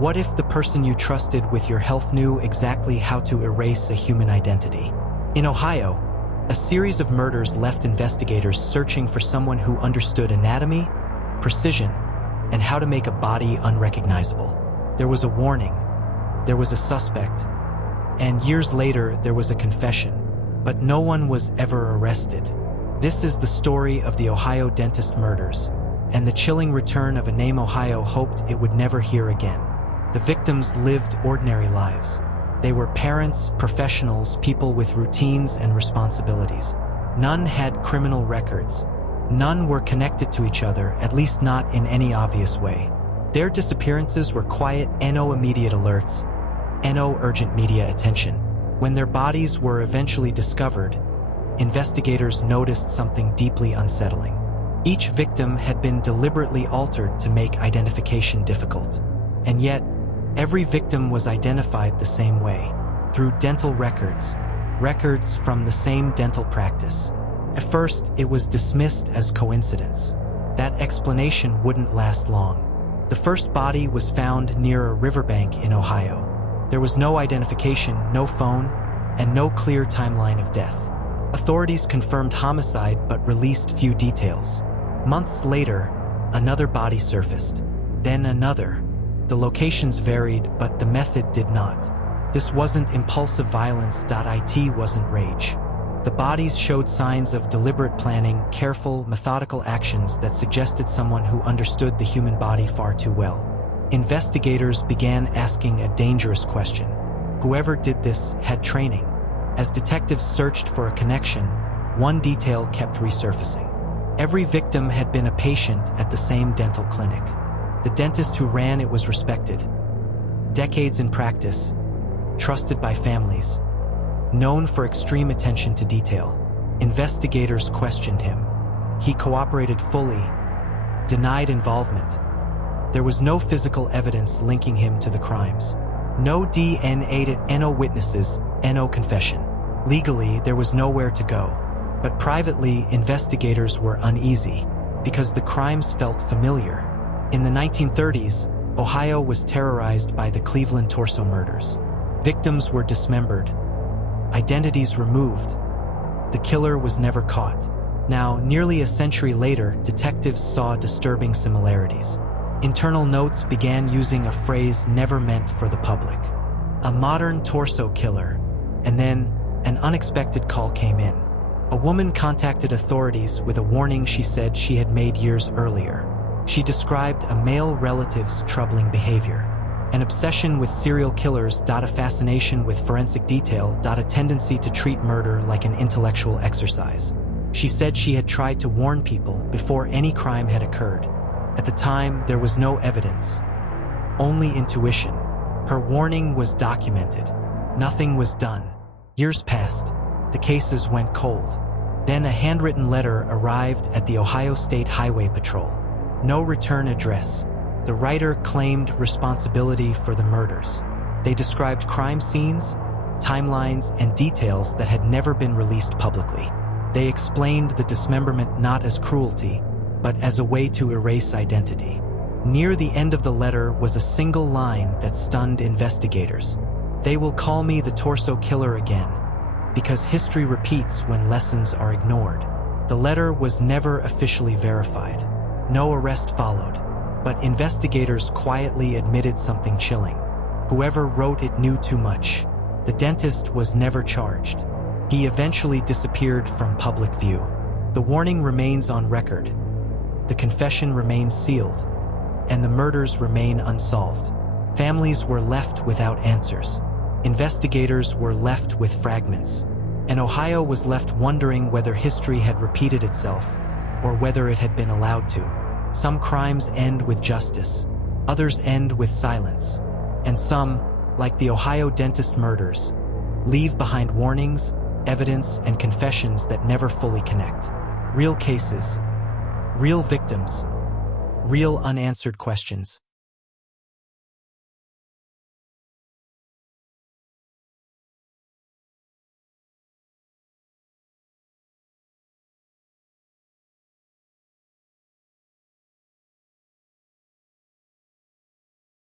What if the person you trusted with your health knew exactly how to erase a human identity? In Ohio, a series of murders left investigators searching for someone who understood anatomy, precision, and how to make a body unrecognizable. There was a warning, there was a suspect, and years later there was a confession, but no one was ever arrested. This is the story of the Ohio dentist murders, and the chilling return of a name Ohio hoped it would never hear again. The victims lived ordinary lives. They were parents, professionals, people with routines and responsibilities. None had criminal records. None were connected to each other, at least not in any obvious way. Their disappearances were quiet, no immediate alerts, no urgent media attention. When their bodies were eventually discovered, investigators noticed something deeply unsettling. Each victim had been deliberately altered to make identification difficult. And yet, every victim was identified the same way, through dental records from the same dental practice. At first, it was dismissed as coincidence. That explanation wouldn't last long. The first body was found near a riverbank in Ohio. There was no identification, no phone, and no clear timeline of death. Authorities confirmed homicide but released few details. Months later, another body surfaced, then another. The locations varied, but the method did not. This wasn't impulsive violence. It wasn't rage. The bodies showed signs of deliberate planning, careful, methodical actions that suggested someone who understood the human body far too well. Investigators began asking a dangerous question. Whoever did this had training. As detectives searched for a connection, one detail kept resurfacing. Every victim had been a patient at the same dental clinic. The dentist who ran it was respected. Decades in practice, trusted by families, known for extreme attention to detail. Investigators questioned him. He cooperated fully, denied involvement. There was no physical evidence linking him to the crimes. No DNA, no witnesses, no confession. Legally, there was nowhere to go. But privately, investigators were uneasy because the crimes felt familiar. In the 1930s, Ohio was terrorized by the Cleveland torso murders. Victims were dismembered, identities removed. The killer was never caught. Now, nearly a century later, detectives saw disturbing similarities. Internal notes began using a phrase never meant for the public. A modern torso killer. And then, an unexpected call came in. A woman contacted authorities with a warning she said she had made years earlier. She described a male relative's troubling behavior, an obsession with serial killers, a fascination with forensic detail, a tendency to treat murder like an intellectual exercise. She said she had tried to warn people before any crime had occurred. At the time, there was no evidence, only intuition. Her warning was documented. Nothing was done. Years passed. The cases went cold. Then a handwritten letter arrived at the Ohio State Highway Patrol. No return address. The writer claimed responsibility for the murders. They described crime scenes, timelines, and details that had never been released publicly. They explained the dismemberment not as cruelty, but as a way to erase identity. Near the end of the letter was a single line that stunned investigators. "They will call me the torso killer again, because history repeats when lessons are ignored." The letter was never officially verified. No arrest followed, but investigators quietly admitted something chilling. Whoever wrote it knew too much. The dentist was never charged. He eventually disappeared from public view. The warning remains on record. The confession remains sealed, and the murders remain unsolved. Families were left without answers. Investigators were left with fragments. And Ohio was left wondering whether history had repeated itself, or whether it had been allowed to. Some crimes end with justice, others end with silence, and some, like the Ohio dentist murders, leave behind warnings, evidence, and confessions that never fully connect. Real cases, real victims, real unanswered questions.